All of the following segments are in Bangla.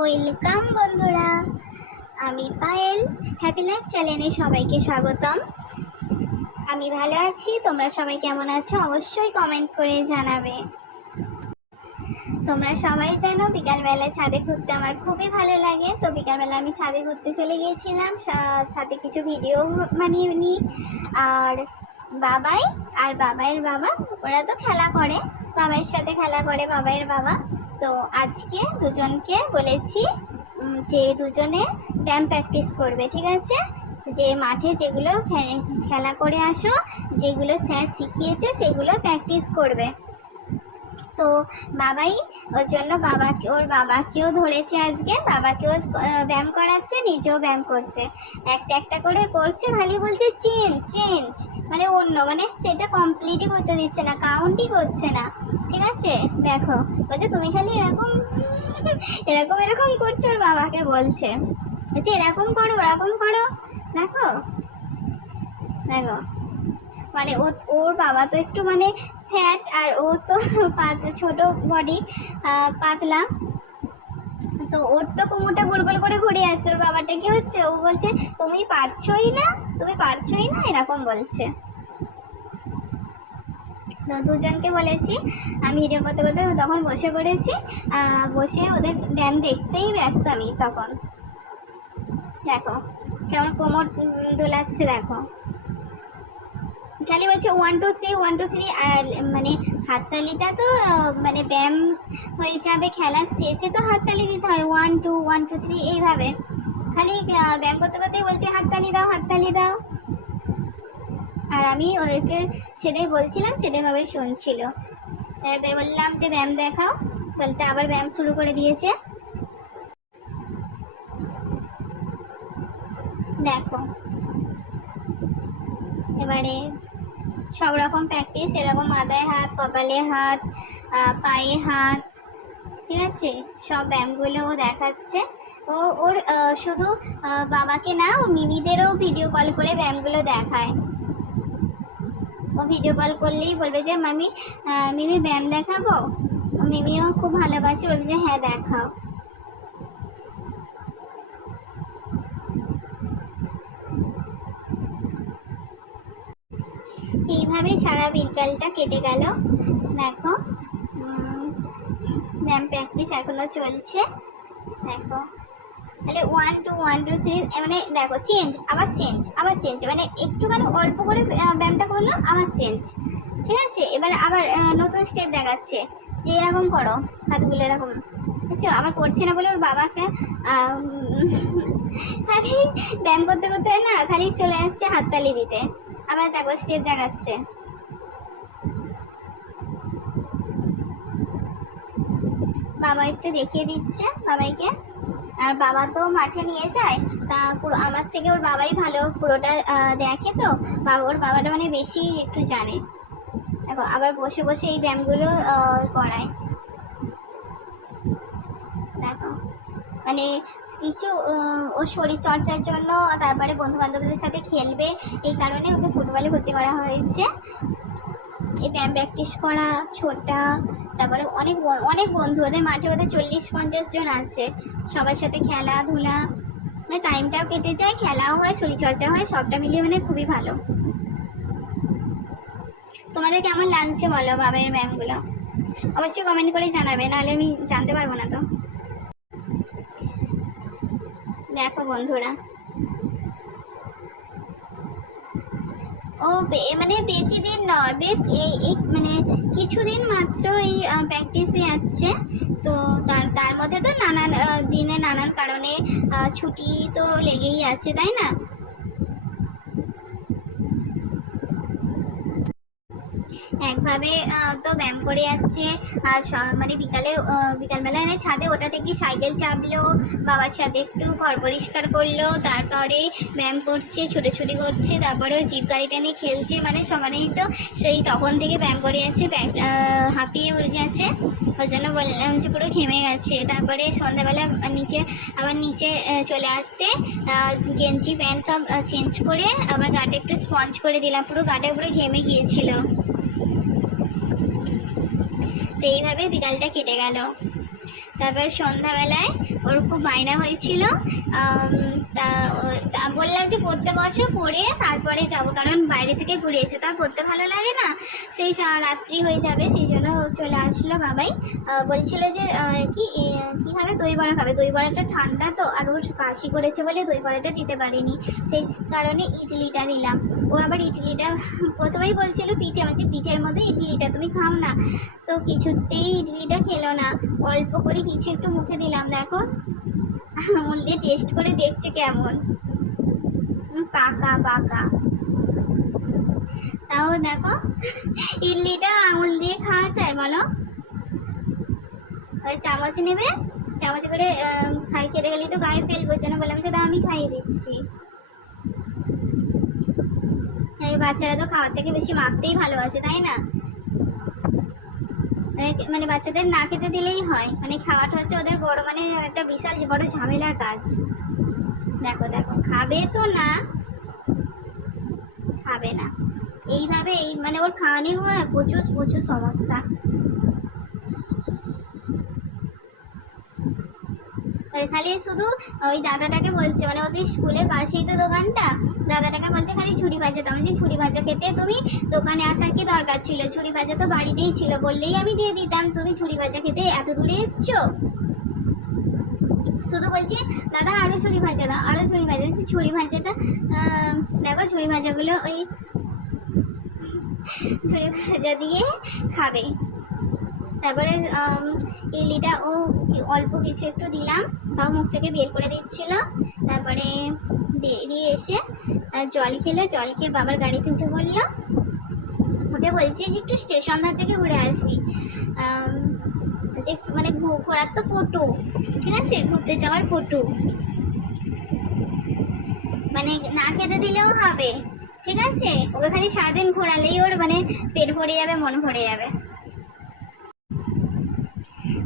ওয়েলকাম বন্ধুরা, আমি পায়েল। হ্যাপি লাইফ চ্যানেলে সবাইকে স্বাগতম। আমি ভালো আছি, তোমরা সবাই কেমন আছো অবশ্যই কমেন্ট করে জানাবে। তোমরা সবাই জানো বিকালবেলা ছাদে ঘুরতে আমার খুবই ভালো লাগে। তো বিকালবেলা আমি ছাদে ঘুরতে চলে গিয়েছিলাম, সাথে কিছু ভিডিও বানিয়ে নিই। আর বাবাইয়ের বাবা ওরা তো খেলা করে, বাবাইয়ের সাথে খেলা করে বাবাইয়ের বাবা। তো আজকে দুজনকে বলেছি যে দুজনে ব্যায়াম প্র্যাকটিস করবে, ঠিক আছে? যে মাঠে যেগুলো খেলা করে আসো, যেগুলো স্যার শিখিয়েছে সেগুলো প্র্যাকটিস করবে। তো বাবাই ওর জন্য ওর বাবাকেও ধরেছে, আজকে বাবাকেও ব্যায়াম করাচ্ছে, নিজেও ব্যায়াম করছে, একটা একটা করে করছে। খালি বলছে চেঞ্জ চেঞ্জ, মানে অন্য, মানে সেটা কমপ্লিটই করতে দিচ্ছে না, কাউন্টই করছে না, ঠিক আছে? দেখো বলছে তুমি খালি এরকম এরকম এরকম করছো, ওর বাবাকে বলছে যে এরকম করো ওরকম করো। দেখো দেখো, মানে ওর বাবা তো একটু মানে ফ্যাট, আর ও তো ছোট বডি, পাতলা। তো ওর তো কোমরটা গোল গোল করে ঘুরে যাচ্ছে, ওর বাবাটা কি হচ্ছে, ও বলছে তুমি পারছোই না, তুমি পারছোই না, এরকম বলছে। তো দুজনকে বলেছি, আমি ভিডিও করতে করতে তখন বসে পড়েছি, বসে ওদের ব্যায়াম দেখতেই ব্যস্ত আমি তখন। দেখো কেমন কোমর দোলাচ্ছে, দেখো খালি বলছে 1 2 3 1 2 3। আর মানে হাততালিটা তো মানে ব্যায়াম হয়ে যাবে, খেলার শেষে তো হাততালি দিতে হয়, 1 2 1 2 3 এইভাবে। খালি ব্যায়াম করতে করতেই বলছে হাততালি দাও হাততালি দাও। আর আমি ওদেরকে সেটাই বলছিলাম, সেটাইভাবে শুনছিল। বললাম যে ব্যায়াম দেখাও, বলতে আবার ব্যায়াম শুরু করে দিয়েছে। দেখো এবারে সব রকম প্র্যাকটিস, এরকম মাথায় হাত, কপালে হাত, পায়ে হাত, ঠিক আছে? সব ব্যায়ামগুলো ও দেখাচ্ছে। ওর শুধু বাবাকে না, ও মিমিদেরও ভিডিও কল করে ব্যায়ামগুলো দেখায়। ও ভিডিও কল করলেই বলবে যে মিমি ব্যায়াম দেখাবো, মিমিও খুব ভালোবাসে, বলবে যে হ্যাঁ দেখাও। এইভাবে সারা বিকালটা কেটে গেল। দেখো ব্যায়াম প্র্যাকটিস এখনো চলছে। দেখো তাহলে 1 2 1 2 3, মানে দেখো চেঞ্জ, আবার চেঞ্জ, আবার চেঞ্জ, মানে একটুখানি অল্প করে ব্যায়ামটা করলো, আবার চেঞ্জ, ঠিক আছে? এবার আবার নতুন স্টেপ দেখাচ্ছে যে এরকম করো, হাতগুলো এরকম, বুঝছো? আবার করছে না বলে ওর বাবাকে খালি ব্যায়াম করতে করতে না খালি চলে আসছে হাততালি দিতে। আবার দেখো স্টেপ দেখাচ্ছে। বাবা একটু দেখিয়ে দিচ্ছে বাবাইকে। আর বাবা তো মাঠে নিয়ে যায়, তা পুরো আমার থেকে ওর বাবাই ভালো পুরোটা দেখে, তো ওর বাবাটা মানে বেশি একটু জানে। দেখো আবার বসে বসে এই ব্যায়ামগুলো করায়। দেখো মানে কিছু ওর শরীর চর্চার জন্য, তারপরে বন্ধু বান্ধবদের সাথে খেলবে, এই কারণে ওকে ফুটবলে ভর্তি করা হয়েছে। এই ব্যায়াম প্র্যাকটিস করা, ছোটা, তারপরে অনেক অনেক বন্ধু, ওদের মাঠে ওদের 40-50 জন আছে, সবার সাথে খেলাধুলা, মানে টাইমটাও কেটে যায়, খেলাও হয়, শরীরচর্চা হয়, সবটা মিলিয়ে মানে খুবই ভালো। তোমাদের কেমন লাগছে বলো বাবাইয়ের ব্যায়ামগুলো, অবশ্যই কমেন্ট করে জানাবে, নাহলে আমি জানতে পারবো না। তো দেখো বন্ধুরা, ও মানে বেশি দিন নয়, বেশ এই মানে কিছুদিন মাত্র এই প্র্যাকটিসে যাচ্ছে। তো তার মধ্যে তো নানান দিনে নানান কারণে ছুটি তো লেগেই আছে, তাই না? একভাবে তো ব্যায়াম করে যাচ্ছে। আর মানে বিকালবেলায় ছাদে ওটা থেকে সাইকেল চাপলো, বাবার সাথে একটু ঘর পরিষ্কার করলো, তারপরে ব্যায়াম করছে, ছুটোছুটি করছে, তারপরে ওই জিপ গাড়িটা নিয়ে খেলছে, মানে সমানেই তো সেই তখন থেকে ব্যায়াম করে যাচ্ছে, হাঁপিয়ে উঠে গেছে, ওই জন্য বললাম যে পুরো ঘেমে গেছে। তারপরে সন্ধ্যাবেলা নিচে চলে আসতে গেঞ্জি প্যান্ট সব চেঞ্জ করে আবার গাটা একটু স্পঞ্জ করে দিলাম, পুরো গাটা পুরো ঘেমে গিয়েছিল। তো এইভাবে বিকালটা কেটে গেল। তারপর সন্ধ্যাবেলায় ওর খুব বায়না হয়েছিল, তা বললাম যে পড়তে বসো, পড়ে তারপরে যাব, কারণ বাইরে থেকে ঘুরে এসে তো আর পড়তে ভালো লাগে না, সেই রাত্রি হয়ে যাবে, সেই জন্য চলে আসলো বাবাই। বলছিল যে কি খাবে, দই বড়া খাবে, দই বড়াটা ঠান্ডা তো, আর ওর কাশি করেছে বলে দই বড়াটা দিতে পারিনি, সেই কারণে ইডলিটা নিলাম। ও আবার ইডলিটা প্রথমেই বলছিল পিঠে, আমার যে পিঠের মধ্যে ইডলিটা তুমি খাও না, তো কিছুতেই ইডলিটা খেলো না। অল্প করে কিছু একটু মুখে দিলাম, দেখো আঙুল দিয়ে টেস্ট করে দেখছে কেমন পাকা পাকা। তাও দেখো ইডলিটা আঙুল দিয়ে খাওয়া যায় বলো? ওই চামচ নেবে, চামচ করে খাই, খেতে গেলেই তো গায়ে ফেলবো, জন্য বললাম সেটা আমি খাইয়ে দিচ্ছি। এই বাচ্চারা তো খাওয়ার থেকে বেশি মাখতেই ভালোবাসে, তাই না? মানে বাচ্চাদের না খেতে দিলেই হয়, মানে খাওয়াটা হচ্ছে ওদের বড় মানে একটা বিশাল বড় ঝামেলার কাজ। দেখো দেখো খাবে তো না, খাবে না, এইভাবে এই মানে ওর খাওয়া নিয়ে প্রচুর প্রচুর সমস্যা। খালি শুধু ওই দাদাটাকে বলছে, মানে ওদের স্কুলের পাশেই তো দোকানটা, দাদাটাকে বলছে খালি ঝুড়ি ভাজা দাও। যে ঝুড়ি ভাজা খেতে তুমি দোকানে আসার কি দরকার ছিল, ঝুড়ি ভাজা তো বাড়িতেই ছিল, বললেই আমি দিয়ে দিতাম, তুমি ঝুড়ি ভাজা খেতে এত দূরে এসছো। শুধু বলছি দাদা আরো ঝুড়ি ভাজা দাও, আরো ঝুড়ি ভাজা। ঝুড়ি ভাজাটা দেখো, ঝুড়ি ভাজাগুলো ওই ঝুড়ি ভাজা দিয়ে খাবে। তারপরে ইডলিটা ও অল্প কিছু একটু দিলাম, তাও মুখ থেকে বের করে দিচ্ছিল। তারপরে বেরিয়ে এসে জল খেলো, জল খেয়ে বাবার গাড়িতে উঠে পড়লো। ওকে বলছি যে একটু স্টেশন ধার থেকে ঘুরে আসি, যে মানে ঘোরার তো পটু, ঠিক আছে, ঘুরতে যাওয়ার পটু, মানে না খেতে দিলেও হবে, ঠিক আছে, ওকে খালি সারাদিন ঘোরালেই ওর মানে পেট ভরে যাবে, মন ভরে যাবে।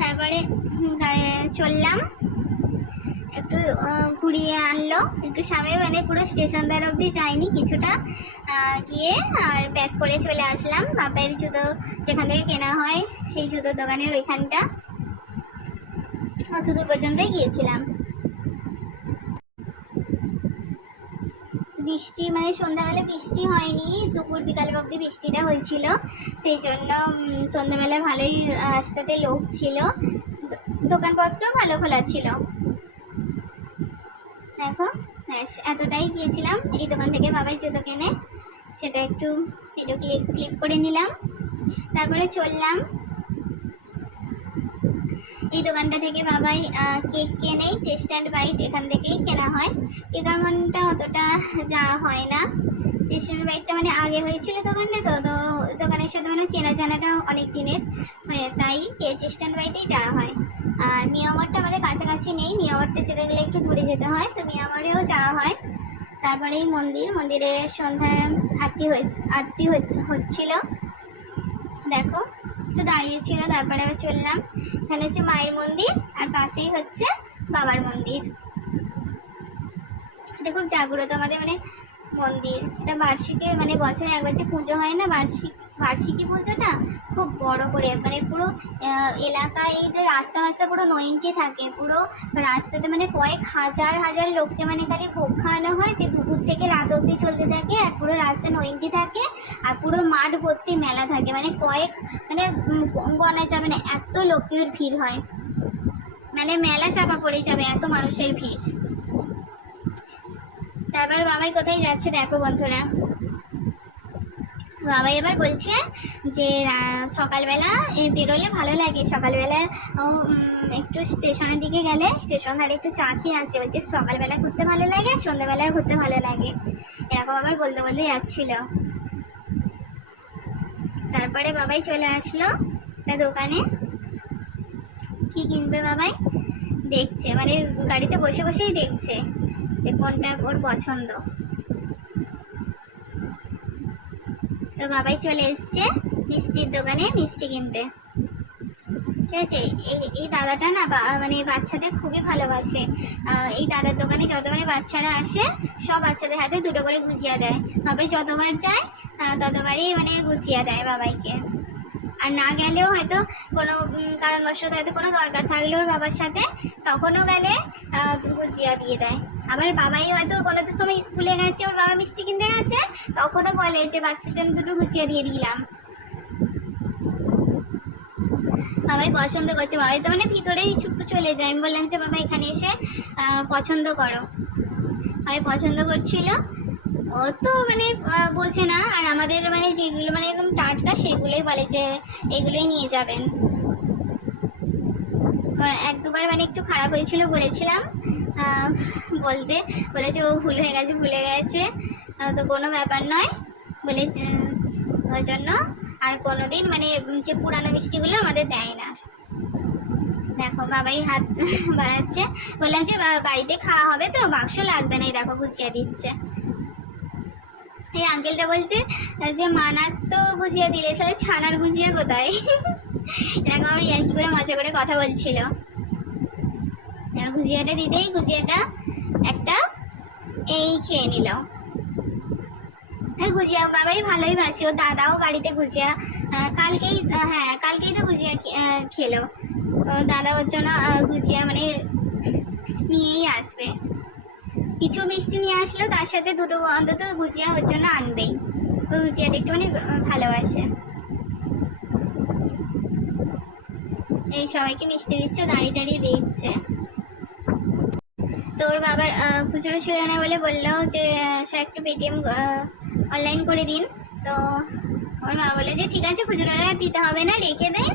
তারপরে চললাম, একটু ঘুরিয়ে আনলো একটু সামনে, মানে পুরো স্টেশন দ্বার অবধি যায়নি, কিছুটা গিয়ে আর ব্যাক করে চলে আসলাম বাপের জুতো যেখান থেকে কেনা হয়, সেই জুতোর দোকানের ওইখানটা, অত দূর পর্যন্তই গিয়েছিলাম। বৃষ্টি মানে সন্ধ্যাবেলা বৃষ্টি হয়নি, দুপুর বিকাল অবধি বৃষ্টিটা হয়েছিল, সেই জন্য সন্ধ্যাবেলা ভালোই রাস্তাতে লোক ছিল, দোকানপত্র ভালো খোলা ছিল। দেখো এতটাই গিয়েছিলাম, এই দোকান থেকে বাবাই জুতো কেনে, সেটা একটু ভিডিও ক্লিপ করে নিলাম। তারপরে চললাম, এই দোকানটা থেকে বাবাই কেক কেনে, টেস্ট অ্যান্ড বাইট এখান থেকেই কেনা হয়, কেকের মনটা অতটা যাওয়া হয় না, টেস্ট অ্যান্ড বাইটটা মানে আগে হয়েছিল দোকানটা, তো দোকানের সাথে মানে চেনা জানাটা অনেক দিনের, তাই টেস্ট অ্যান্ড বাইটেই যাওয়া হয়। আর মিয়ামারটা আমাদের কাছাকাছি নেই, মিয়ামারটা যেতে গেলে একটু দূরে যেতে হয়, তো মিয়ামারেও যাওয়া হয়। তারপরে এই মন্দিরে সন্ধ্যায় আরতি হচ্ছিল, দেখো একটু দাঁড়িয়েছিল। তারপরে আবার চললাম, এখানে হচ্ছে মায়ের মন্দির আর পাশেই হচ্ছে বাবার মন্দির, এটা খুব জাগ্রত আমাদের মানে মন্দির, এটা বার্ষিকে মানে বছরে একবার যে পুজো হয় না, বার্ষিকী পুজোটা খুব বড় করে, মানে পুরো এলাকায় এই যে রাস্তা পুরো নয়নটি থাকে, পুরো রাস্তাতে মানে কয়েক হাজার হাজার লোককে মানে খালি ভোগ খাওয়ানো হয়, সে দুপুর থেকে রাত অবধি চলতে থাকে, আর পুরো রাস্তা নয়নটি থাকে, আর পুরো মাঠ ভর্তি মেলা থাকে, মানে মানে গণা যাবে না এত লোকের ভিড় হয়, মানে মেলা চাপা পড়ে যাবে এত মানুষের ভিড়। তারপর বাবাই কোথায় যাচ্ছে দেখো বন্ধুরা, বাবাই এবার বলছে যে সকালবেলা বেরোলে ভালো লাগে, সকালবেলা একটু স্টেশনের দিকে গেলে স্টেশন ধারে একটু চা খেয়ে আসে, বলছে সকালবেলা ঘুরতে ভালো লাগে, সন্ধ্যাবেলা ঘুরতে ভালো লাগে, এরকম আবার বলতে বলতে যাচ্ছিল। তারপরে বাবাই চলে আসলো দোকানে, কি কিনবে বাবাই দেখছে, মানে গাড়িতে বসে বসেই দেখছে যে কোনটা ওর পছন্দ। তো বাবাই চলে এসছে মিষ্টির দোকানে মিষ্টি কিনতে, ঠিক আছে। এই দাদাটা না মানে বাচ্চাদের খুবই ভালোবাসে, এই দাদার দোকানে যত মানে বাচ্চারা আসে সব বাচ্চাদের হাতে দুটো করে গুজিয়া দেয়, বাবাই যতবার যায় ততবারই মানে গুজিয়া দেয় বাবাইকে। আর না গেলেও হয়তো কোনো কারণবশত হয়তো কোনো দরকার থাকলো ওর বাবার সাথে, তখনও গেলে গুজিয়া দিয়ে দেয়। আবার বাবাই হয়তো কোনো তো সময় স্কুলে গেছে, ওর বাবা মিষ্টি কিনতে গেছে, তখনও বলে যে বাচ্চার জন্য দুটো গুজিয়া দিয়ে দিলাম। বাবাই পছন্দ করছে, বাবাই তো মানে ভিতরেই চুপ চলে যায়। আমি বললাম যে বাবা এখানে এসে পছন্দ করো। বাবাই পছন্দ করছিল, ও তো মানে বোঝে না। আর আমাদের মানে যেগুলো মানে একদম টাটকা সেগুলোই বলে যে এগুলোই নিয়ে যাবেন। কারণ এক দুবার মানে একটু খারাপ হয়েছিল বলেছিলাম, বলতে বলেছে ও ভুলে গেছে, তো কোনো ব্যাপার নয় বলেছে। ওই জন্য আর কোনোদিন মানে যে পুরানো মিষ্টিগুলো আমাদের দেয় না। দেখো বাবাই হাত বাড়াচ্ছে, বললাম যে বাড়িতে খাওয়া হবে তো, বাক্স লাগবে না, এই দেখো গুছিয়ে দিচ্ছে। এই আঙ্কেলটা বলছে যে মানার তো গুজিয়া দিলে, তাহলে ছানার গুজিয়া কোথায়? এরকম আমার ইয়ার্কি করে মজা করে কথা বলছিল। গুজিয়াটা দিতেই গুজিয়াটা একটা এই খেয়ে নিল। গুজিয়া বাবাই ভালোই বাসি, ও দাদাও বাড়িতে গুজিয়া কালকেই তো গুজিয়া খেলো। দাদা ওর জন্য গুজিয়া মানে নিয়েই আসবে, কিছু মিষ্টি নিয়ে আসলো, তার সাথে দুটো অন্তত গুজিয়া ওর জন্য আনবেই। ওর গুজিয়াটা একটু মানে ভালোবাসে। এই সবাইকে মিষ্টি দিচ্ছে, দাঁড়িয়ে দাঁড়িয়ে দেখছে। তো ওর বাবার খুচরো ছিল না বলে বললো যে সে একটু পেটিএম অনলাইন করে দিন। তো ওর মা বলে যে ঠিক আছে, খুচরোটা দিতে হবে না, রেখে দেন,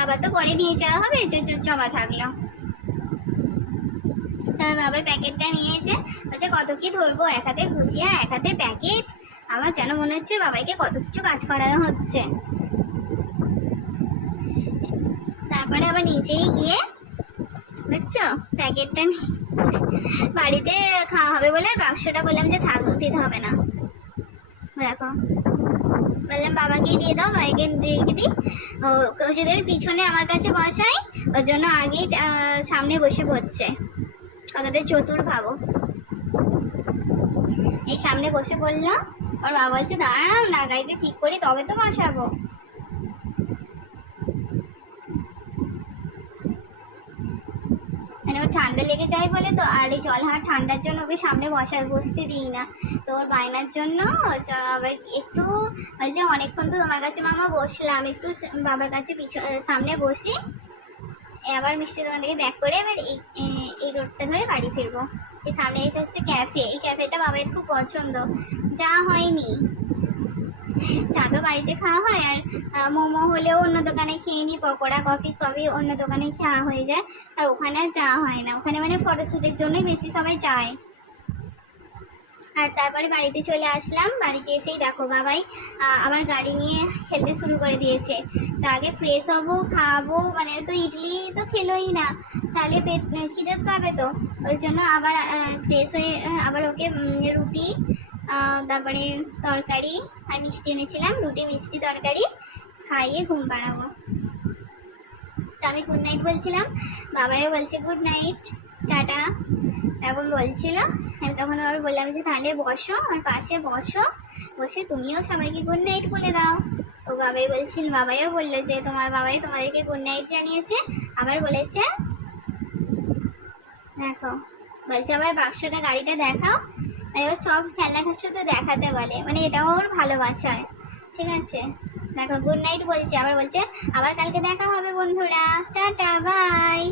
আবার তো পরে নিয়ে যাওয়া হবে, জমা থাকলো। তার বাবা প্যাকেটটা নিয়েছে, বলছে কত কি ধরবো, এক হাতে গুজিয়া এক হাতে প্যাকেট। আমার যেন মনে হচ্ছে বাবাইকে কত কিছু কাজ করানো হচ্ছে। তারপরে আবার নিচেই গিয়ে দেখছো প্যাকেটটা বাড়িতে খাওয়া হবে বলে বাক্সটা বললাম যে থাক, দিতে হবে না। দেখো বললাম বাবাকেই দিয়ে দাও, বাইকে রেখে দিই। ও যদি আমি পিছনে আমার কাছে বসাই, ওর জন্য আগেই সামনে বসে পড়ছে। কতটা চতুর ভাবো। এই সামনে বসে পড়লো, ওর বাবা বলছে দাঁড়াও না, গাড়িটা ঠিক করি তবে তো বসাবো। মানে ওর ঠান্ডা লেগে যায় বলে তো, আর এই জলহাট ঠান্ডার জন্য ওকে সামনে বসতে দিই না। তো ওর বায়নার জন্য আবার একটু যে অনেকক্ষণ তো তোমার কাছে মামা বসলাম, একটু বাবার কাছে সামনে বসি, আবার মিষ্টি দোকান থেকে ব্যাক করে এবার এই রোডটা ধরে বাড়ি ফিরবো। এই সামনে এটা হচ্ছে ক্যাফে, এই ক্যাফেটা বাবার খুব পছন্দ, যা হয়নি। চা তো বাড়িতে খাওয়া হয়, আর মোমো হলেও অন্য দোকানে খেয়ে নিই, পকোড়া কফি সবই অন্য দোকানে খাওয়া হয়ে যায়। আর ওখানে আর যাওয়া হয় না, ওখানে মানে ফটোশ্যুটের জন্যই বেশি সবাই যায়। আর তারপরে বাড়িতে চলে আসলাম, বাড়িতে এসেই দেখো বাবাই আমার গাড়ি নিয়ে খেলতে শুরু করে দিয়েছে। তা আগে ফ্রেশ হবো, খাওয়াবো, মানে তো ইডলি তো খেলোই না, তাহলে পেট খিদে পাবে তো, ওই জন্য আবার ফ্রেশ হয়ে আবার ওকে রুটি তারপরে তরকারি আর মিষ্টি এনেছিলাম, রুটি মিষ্টি তরকারি খাইয়ে ঘুম পাড়াবো। তো আমি গুড নাইট বলছিলাম, বাবাইও বলছে গুড নাইট, টাটা এরকম বলছিল। আমি তখন আবার বললাম যে তাহলে বসো, আমার পাশে বসো, বসে তুমিও সবাইকে গুড নাইট বলে দাও। ও বাবাইও বললো যে তোমার বাবাই তোমাদেরকে গুড নাইট জানিয়েছে, আবার বলেছে দেখো, বলছে আবার বাক্সটা গাড়িটা দেখাও, এবার সব খেলনা খাচ্ছ তো দেখাতে বলে, মানে এটাও ওর ভালোবাসায়। ঠিক আছে, দেখো গুড নাইট বলছে, আবার বলছে আবার কালকে দেখা হবে বন্ধুরা, টাটা বাই।